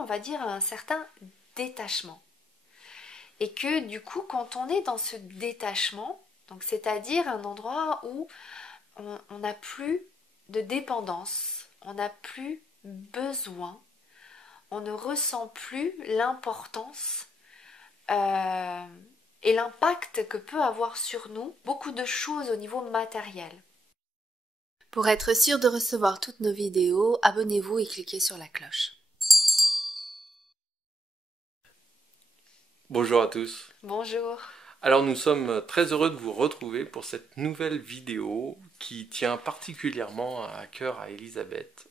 on va dire, à un certain détachement. Et que du coup, quand on est dans ce détachement, donc c'est-à-dire un endroit où on n'a plus de dépendance, on n'a plus besoin, on ne ressent plus l'importance et l'impact que peut avoir sur nous beaucoup de choses au niveau matériel. Pour être sûr de recevoir toutes nos vidéos, abonnez-vous et cliquez sur la cloche. Bonjour à tous. Bonjour. Alors nous sommes très heureux de vous retrouver pour cette nouvelle vidéo qui tient particulièrement à cœur à Elisabeth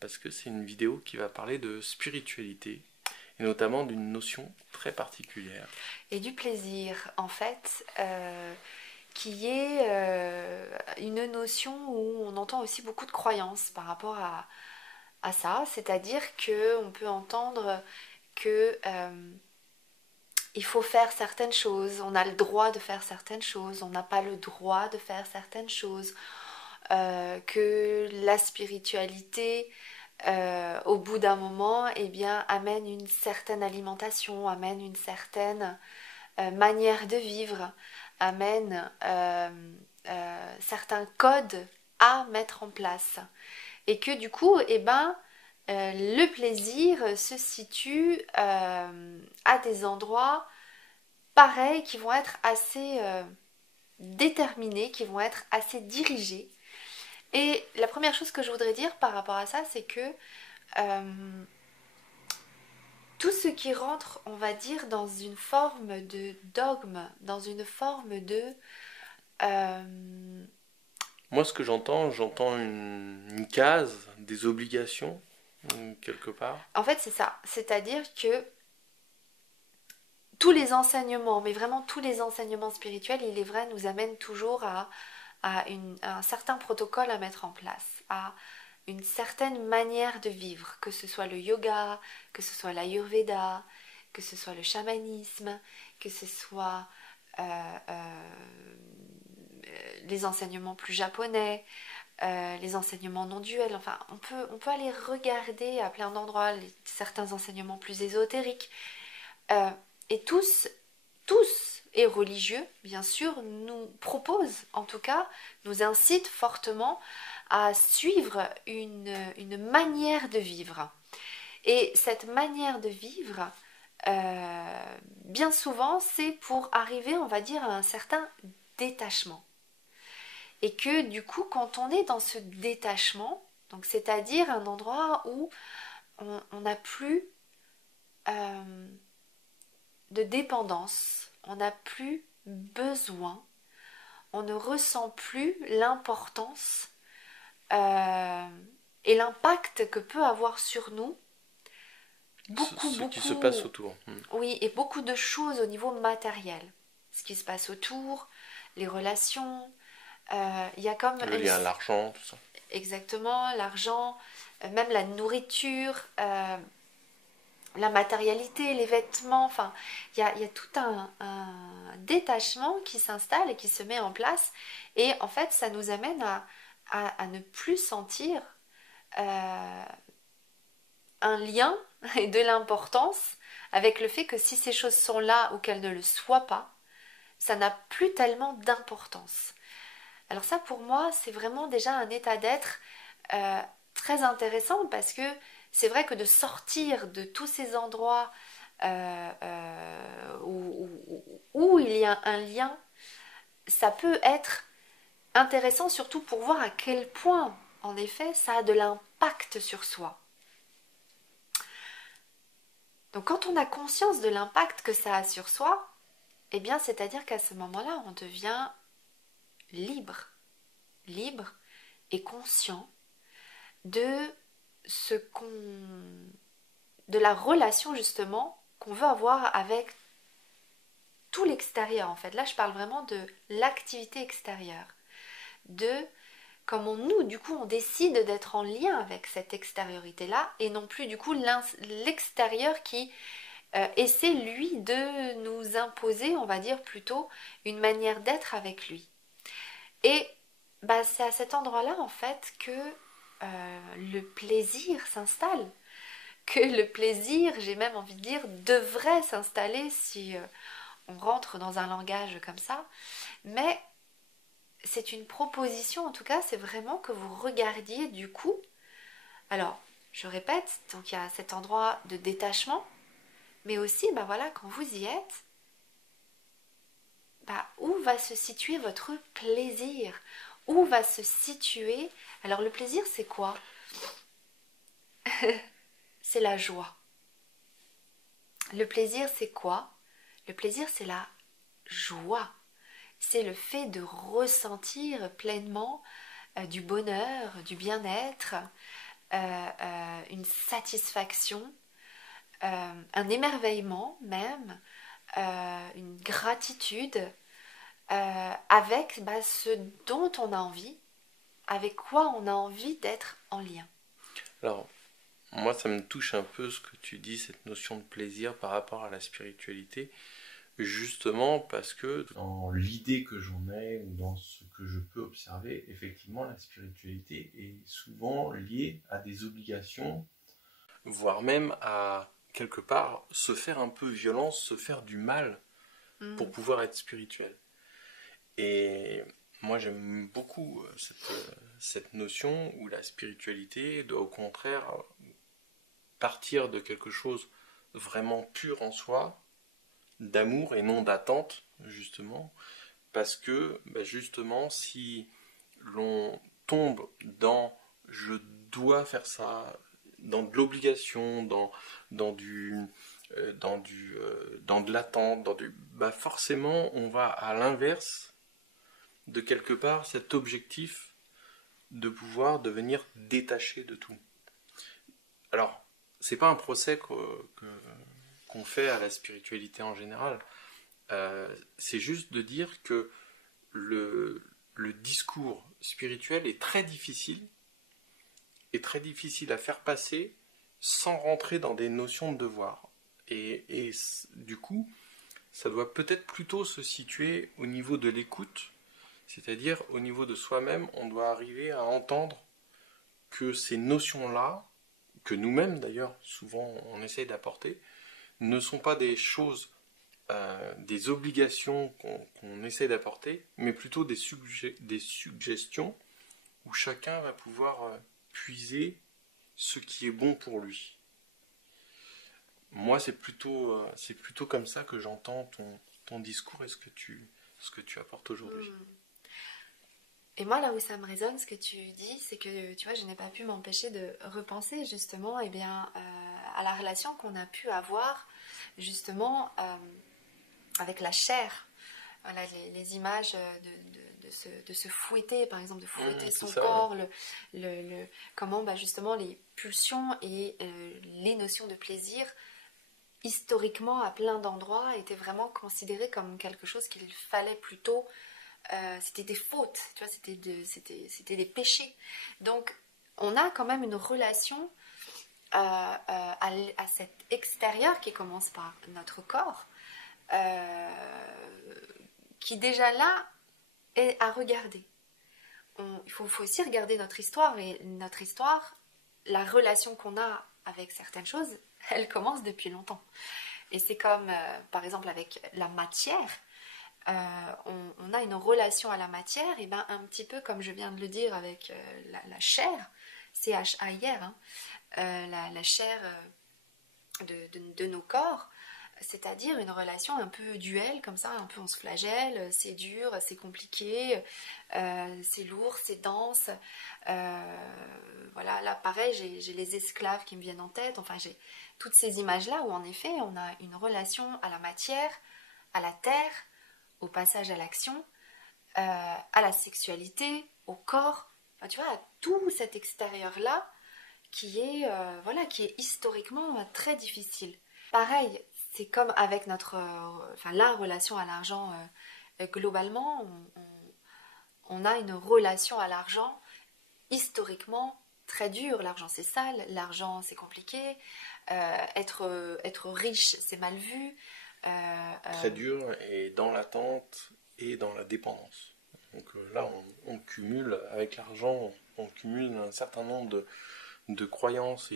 parce que c'est une vidéo qui va parler de spiritualité et notamment d'une notion très particulière. Et du plaisir, en fait, qui est une notion où on entend aussi beaucoup de croyances par rapport à ça, c'est-à-dire qu'on peut entendre que il faut faire certaines choses, on a le droit de faire certaines choses, on n'a pas le droit de faire certaines choses, que la spiritualité, au bout d'un moment, eh bien, amène une certaine alimentation, amène une certaine manière de vivre, amène certains codes à mettre en place. Et que du coup, eh ben, le plaisir se situe à des endroits pareils qui vont être assez déterminés, qui vont être assez dirigés. Et la première chose que je voudrais dire par rapport à ça, c'est que tout ce qui rentre, on va dire, dans une forme de dogme, dans une forme de... Moi ce que j'entends une case, des obligations quelque part. En fait, c'est ça. C'est-à-dire que tous les enseignements, mais vraiment tous les enseignements spirituels, il est vrai, nous amènent toujours à un certain protocole à mettre en place, à une certaine manière de vivre, que ce soit le yoga, que ce soit l'ayurveda, que ce soit le chamanisme, que ce soit les enseignements plus japonais, les enseignements non duels. Enfin, on peut aller regarder à plein d'endroits certains enseignements plus ésotériques. Et tous, et religieux, bien sûr, nous proposent, en tout cas, nous incitent fortement à suivre une manière de vivre. Et cette manière de vivre, bien souvent, c'est pour arriver, on va dire, à un certain détachement. Et que du coup, quand on est dans ce détachement, donc c'est-à-dire un endroit où on n'a plus de dépendance, on n'a plus besoin, on ne ressent plus l'importance et l'impact que peut avoir sur nous Ce qui se passe autour. Oui, et beaucoup de choses au niveau matériel. Ce qui se passe autour, les relations, il y a comme... Le lien à l'argent, tout ça. Exactement, l'argent, même la nourriture, la matérialité, les vêtements, enfin, il y a tout un détachement qui s'installe et qui se met en place. Et en fait, ça nous amène à ne plus sentir un lien et de l'importance avec le fait que si ces choses sont là ou qu'elles ne le soient pas, ça n'a plus tellement d'importance. Alors ça, pour moi, c'est vraiment déjà un état d'être très intéressant parce que c'est vrai que de de tous ces endroits où il y a un lien, ça peut être intéressant surtout pour voir à quel point, en effet, ça a de l'impact sur soi. Donc quand on a conscience de l'impact que ça a sur soi, eh bien c'est-à-dire qu'à ce moment-là, on devient libre, libre et conscient de ce de la relation justement qu'on veut avoir avec tout l'extérieur en fait. Là je parle vraiment de l'activité extérieure, de comment nous du coup on décide d'être en lien avec cette extériorité là et non plus du coup l'extérieur qui essaie lui de nous imposer, on va dire plutôt, une manière d'être avec lui. Et bah, c'est à cet endroit là en fait que le plaisir s'installe, que le plaisir, j'ai même envie de dire, devrait s'installer si on rentre dans un langage comme ça. Mais c'est une proposition, en tout cas, c'est vraiment que vous regardiez du coup. Alors, je répète, donc il y a cet endroit de détachement, mais aussi, bah voilà, quand vous y êtes, bah, où va se situer votre plaisir? Où va se situer? Alors le plaisir, c'est quoi? C'est la joie. Le plaisir, c'est quoi? Le plaisir, c'est la joie. C'est le fait de ressentir pleinement du bonheur, du bien-être, une satisfaction, un émerveillement même, une gratitude avec bah, ce dont on a envie, avec quoi on a envie d'être en lien. Alors, moi, ça me touche un peu ce que tu dis, cette notion de plaisir par rapport à la spiritualité, justement parce que dans l'idée que j'en ai ou dans ce que je peux observer, effectivement, la spiritualité est souvent liée à des obligations, voire même à, quelque part, se faire un peu violence, se faire du mal pour pouvoir être spirituel. Et moi, j'aime beaucoup cette notion où la spiritualité doit au contraire partir de quelque chose vraiment pur en soi, d'amour et non d'attente, justement, parce que bah, justement, si l'on tombe dans je dois faire ça, dans de l'obligation, dans du dans de l'attente, bah forcément on va à l'inverse de quelque part cet objectif de pouvoir devenir détaché de tout. Alors, c'est pas un procès qu'on fait à la spiritualité en général. C'est juste de dire que le discours spirituel est très difficile à faire passer sans rentrer dans des notions de devoir. Et du coup, ça doit peut-être plutôt se situer au niveau de l'écoute, c'est-à-dire au niveau de soi-même, on doit arriver à entendre que ces notions-là, que nous-mêmes d'ailleurs souvent on essaye d'apporter, ne sont pas des choses, des obligations qu'on essaie d'apporter, mais plutôt des suggestions où chacun va pouvoir puiser ce qui est bon pour lui. Moi, c'est plutôt comme ça que j'entends ton discours et ce que tu apportes aujourd'hui. Et moi, là où ça me résonne, ce que tu dis, c'est que, tu vois, je n'ai pas pu m'empêcher de repenser justement eh bien, à la relation qu'on a pu avoir justement avec la chair. Voilà, les images de se fouetter, par exemple, de fouetter son ça, corps, ouais. comment bah, justement les pulsions et les notions de plaisir, historiquement, à plein d'endroits, étaient vraiment considérées comme quelque chose qu'il fallait plutôt c'était des fautes, tu vois, c'était des péchés. Donc, on a quand même une relation à cet extérieur qui commence par notre corps, qui déjà là est à regarder. Il faut aussi regarder notre histoire, et notre histoire, la relation qu'on a avec certaines choses, elle commence depuis longtemps. Et c'est comme, par exemple, avec la matière. On a une relation à la matière, et ben un petit peu comme je viens de le dire avec la chair, CHAIR, hein, la chair de nos corps, c'est-à-dire une relation un peu duel, comme ça, un peu on se flagelle, c'est dur, c'est compliqué, c'est lourd, c'est dense. Voilà, là pareil, j'ai les esclaves qui me viennent en tête, enfin j'ai toutes ces images-là où en effet on a une relation à la matière, à la terre, au passage à l'action, à la sexualité, au corps, enfin, tu vois, à tout cet extérieur-là voilà, qui est historiquement très difficile. Pareil, c'est comme avec la relation à l'argent globalement, on a une relation à l'argent historiquement très dure. L'argent c'est sale, l'argent c'est compliqué, être riche c'est mal vu. Très dur et dans l'attente et dans la dépendance. Donc là, on cumule, avec l'argent, on cumule un certain nombre de croyances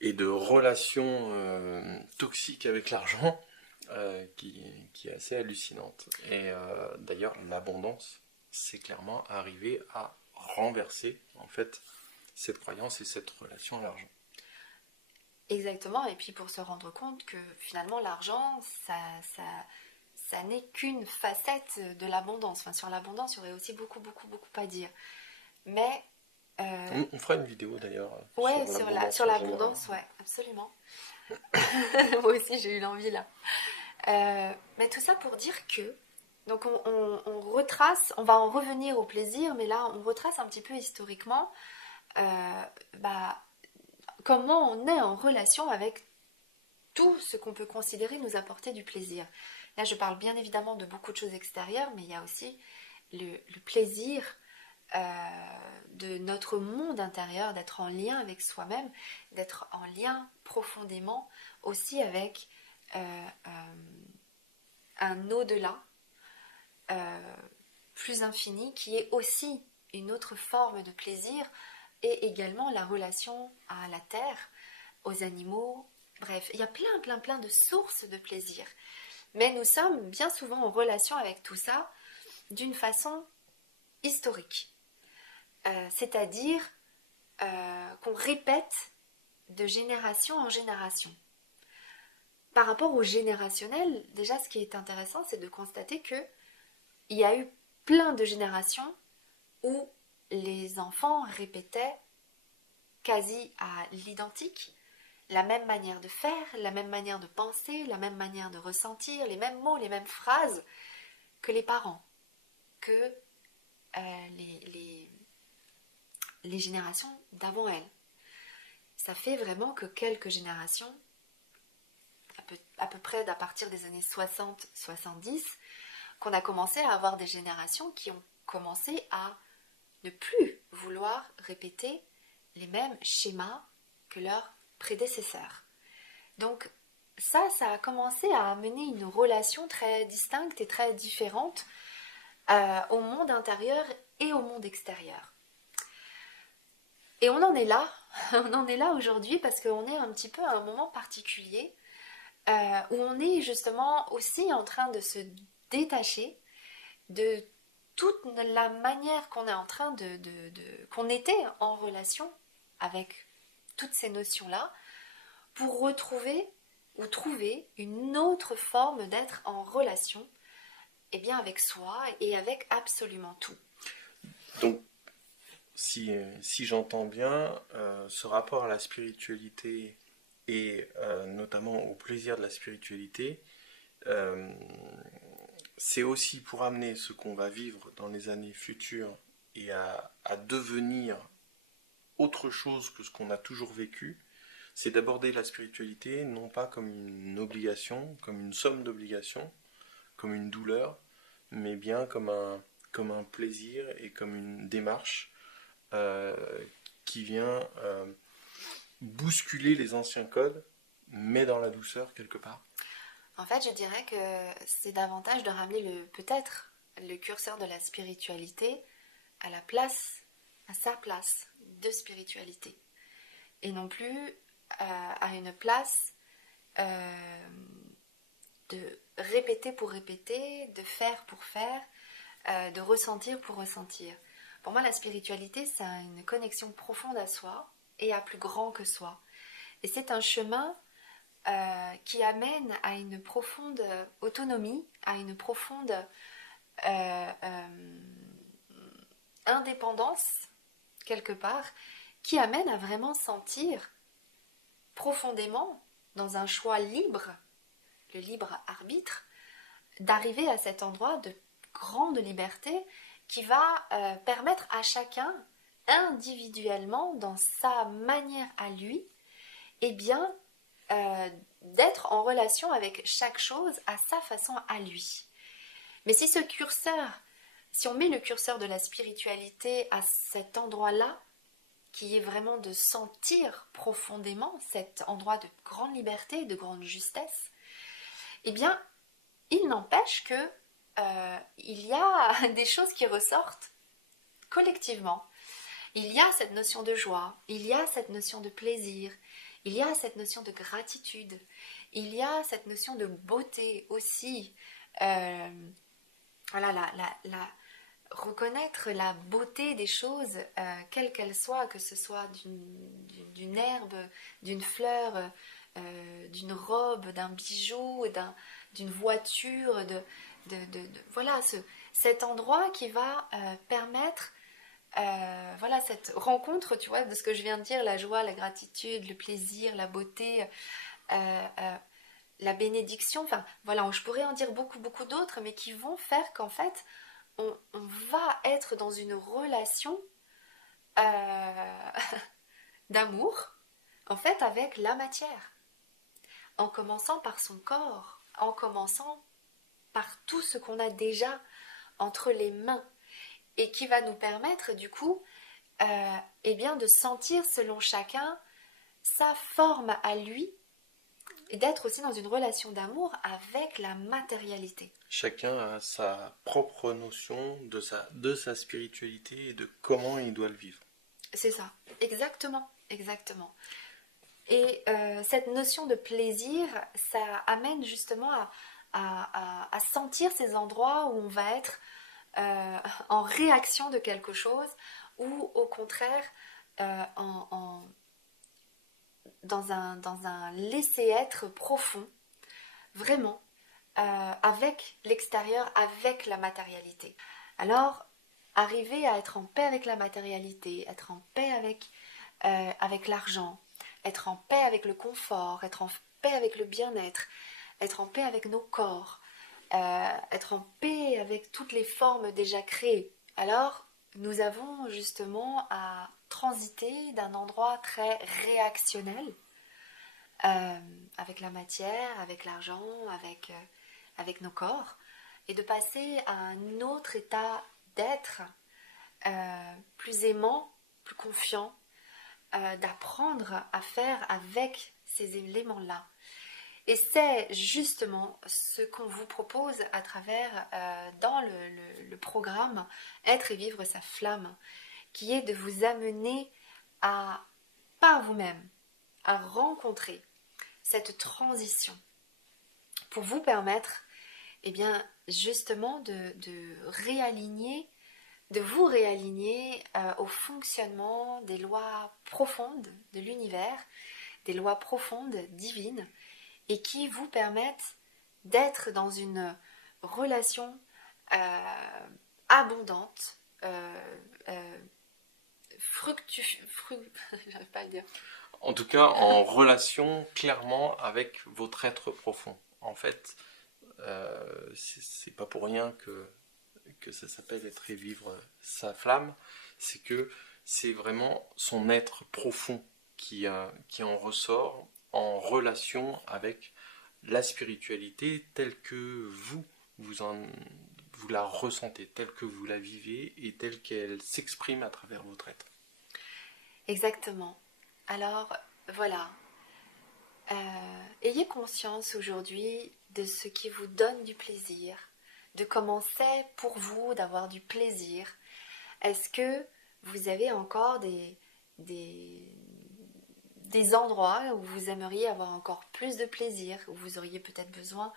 et de relations toxiques avec l'argent qui est assez hallucinante. Et d'ailleurs, l'abondance, c'est clairement arriver à renverser en fait cette croyance et cette relation à l'argent. Exactement, et puis pour se rendre compte que finalement l'argent, ça n'est qu'une facette de l'abondance. Enfin, sur l'abondance, il y aurait aussi beaucoup à dire. Mais On fera une vidéo d'ailleurs ouais, sur en général. l'abondance, ouais, absolument. Moi aussi, j'ai eu l'envie là. Mais tout ça pour dire que, donc on retrace, on va en revenir au plaisir, mais là, on retrace un petit peu historiquement comment on est en relation avec tout ce qu'on peut considérer nous apporter du plaisir. Là, je parle bien évidemment de beaucoup de choses extérieures, mais il y a aussi le plaisir de notre monde intérieur, d'être en lien avec soi-même, d'être en lien profondément aussi avec un au-delà plus infini qui est aussi une autre forme de plaisir et également la relation à la terre, aux animaux. Bref, il y a plein de sources de plaisir. Mais nous sommes bien souvent en relation avec tout ça d'une façon historique. C'est-à-dire qu'on répète de génération en génération. Par rapport au générationnel, déjà ce qui est intéressant, c'est de constater qu'il y a eu plein de générations où les enfants répétaient quasi à l'identique la même manière de faire, la même manière de penser, la même manière de ressentir, les mêmes mots, les mêmes phrases que les parents, que les générations d'avant elles. Ça fait vraiment que quelques générations, à peu près à partir des années 60-70, qu'on a commencé à avoir des générations qui ont commencé à ne plus vouloir répéter les mêmes schémas que leurs prédécesseurs. Donc ça a commencé à amener une relation très distincte et très différente au monde intérieur et au monde extérieur. Et on en est là aujourd'hui parce qu'on est un petit peu à un moment particulier où on est justement aussi en train de se détacher de toute la manière qu'on est en train qu'on était en relation avec toutes ces notions-là pour retrouver ou trouver une autre forme d'être en relation avec soi et avec absolument tout. Donc, si j'entends bien, ce rapport à la spiritualité et notamment au plaisir de la spiritualité, c'est aussi pour amener ce qu'on va vivre dans les années futures et à devenir autre chose que ce qu'on a toujours vécu, c'est d'aborder la spiritualité non pas comme une obligation, comme une somme d'obligations, comme une douleur, mais bien comme un plaisir et comme une démarche qui vient bousculer les anciens codes, mais dans la douceur quelque part. En fait, je dirais que c'est davantage de ramener peut-être le curseur de la spiritualité à sa place de spiritualité. Et non plus à une place de répéter pour répéter, de faire pour faire, de ressentir pour ressentir. Pour moi, la spiritualité, c'est une connexion profonde à soi et à plus grand que soi. Et c'est un chemin qui amène à une profonde autonomie, à une profonde indépendance, quelque part, qui amène à vraiment sentir profondément, dans un choix libre, le libre arbitre, d'arriver à cet endroit de grande liberté qui va permettre à chacun, individuellement, dans sa manière à lui, d'être en relation avec chaque chose à sa façon à lui. Mais si on met le curseur de la spiritualité à cet endroit-là, qui est vraiment de sentir profondément cet endroit de grande liberté, de grande justesse, il n'empêche que il y a des choses qui ressortent collectivement. Il y a cette notion de joie, il y a cette notion de plaisir, Il y a cette notion de gratitude. Il y a cette notion de beauté aussi. Voilà, reconnaître la beauté des choses, quelle qu'elle soit, que ce soit d'une herbe, d'une fleur, d'une robe, d'un bijou, d'une voiture, voilà, cet endroit qui va permettre, voilà, cette rencontre, tu vois, de ce que je viens de dire, la joie, la gratitude, le plaisir, la beauté, la bénédiction, enfin, voilà, je pourrais en dire beaucoup, beaucoup d'autres, mais qui vont faire qu'en fait, on va être dans une relation d'amour, en fait, avec la matière, en commençant par son corps, en commençant par tout ce qu'on a déjà entre les mains, et qui va nous permettre, du coup, eh bien, de sentir selon chacun sa forme à lui, et d'être aussi dans une relation d'amour avec la matérialité. Chacun a sa propre notion de sa spiritualité et de comment il doit le vivre. C'est ça, exactement, exactement. Et cette notion de plaisir, ça amène justement à sentir ces endroits où on va être en réaction de quelque chose, ou au contraire dans un laisser-être profond, vraiment, avec l'extérieur, avec la matérialité. Alors, arriver à être en paix avec la matérialité, être en paix avec l'argent, être en paix avec le confort, être en paix avec le bien-être, être en paix avec nos corps, être en paix avec toutes les formes déjà créées. Alors, nous avons justement à transiter d'un endroit très réactionnel, avec la matière, avec l'argent, avec nos corps, et de passer à un autre état d'être, plus aimant, plus confiant, d'apprendre à faire avec ces éléments-là. Et c'est justement ce qu'on vous propose à travers, dans le programme Être et vivre sa flamme, qui est de vous amener à, par vous-même, à rencontrer cette transition pour vous permettre, eh bien, justement de réaligner, de vous réaligner au fonctionnement des lois profondes de l'univers, des lois profondes divines, et qui vous permettent d'être dans une relation abondante, j'arrive pas à le dire. En tout cas, en relation clairement avec votre être profond. En fait, c'est pas pour rien que ça s'appelle Être et vivre sa flamme. C'est que c'est vraiment son être profond qui en ressort en relation avec la spiritualité telle que vous la ressentez, telle que vous la vivez et telle qu'elle s'exprime à travers votre être. Exactement. Alors, voilà. Ayez conscience aujourd'hui de ce qui vous donne du plaisir, de comment c'est pour vous d'avoir du plaisir. Est-ce que vous avez encore des endroits où vous aimeriez avoir encore plus de plaisir, où vous auriez peut-être besoin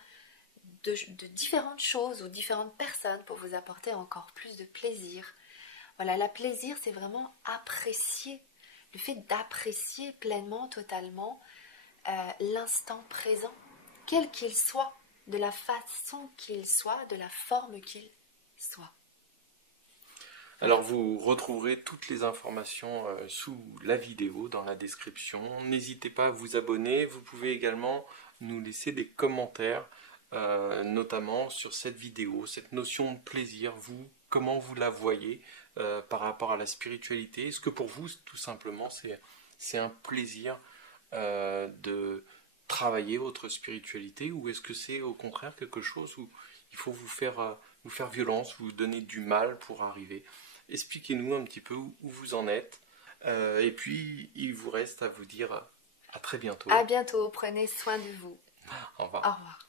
de différentes choses ou différentes personnes pour vous apporter encore plus de plaisir? Voilà, le plaisir, c'est vraiment apprécier, le fait d'apprécier pleinement, totalement l'instant présent, quel qu'il soit, de la façon qu'il soit, de la forme qu'il soit. Alors vous retrouverez toutes les informations sous la vidéo dans la description. N'hésitez pas à vous abonner. Vous pouvez également nous laisser des commentaires, notamment sur cette vidéo, cette notion de plaisir. Vous, comment vous la voyez par rapport à la spiritualité? Est-ce que pour vous, tout simplement, c'est un plaisir de travailler votre spiritualité, ou est-ce que c'est au contraire quelque chose où il faut vous faire violence, vous donner du mal pour arriver? Expliquez-nous un petit peu où vous en êtes. Et puis, il vous reste à vous dire à très bientôt. À bientôt, prenez soin de vous. Au revoir. Au revoir.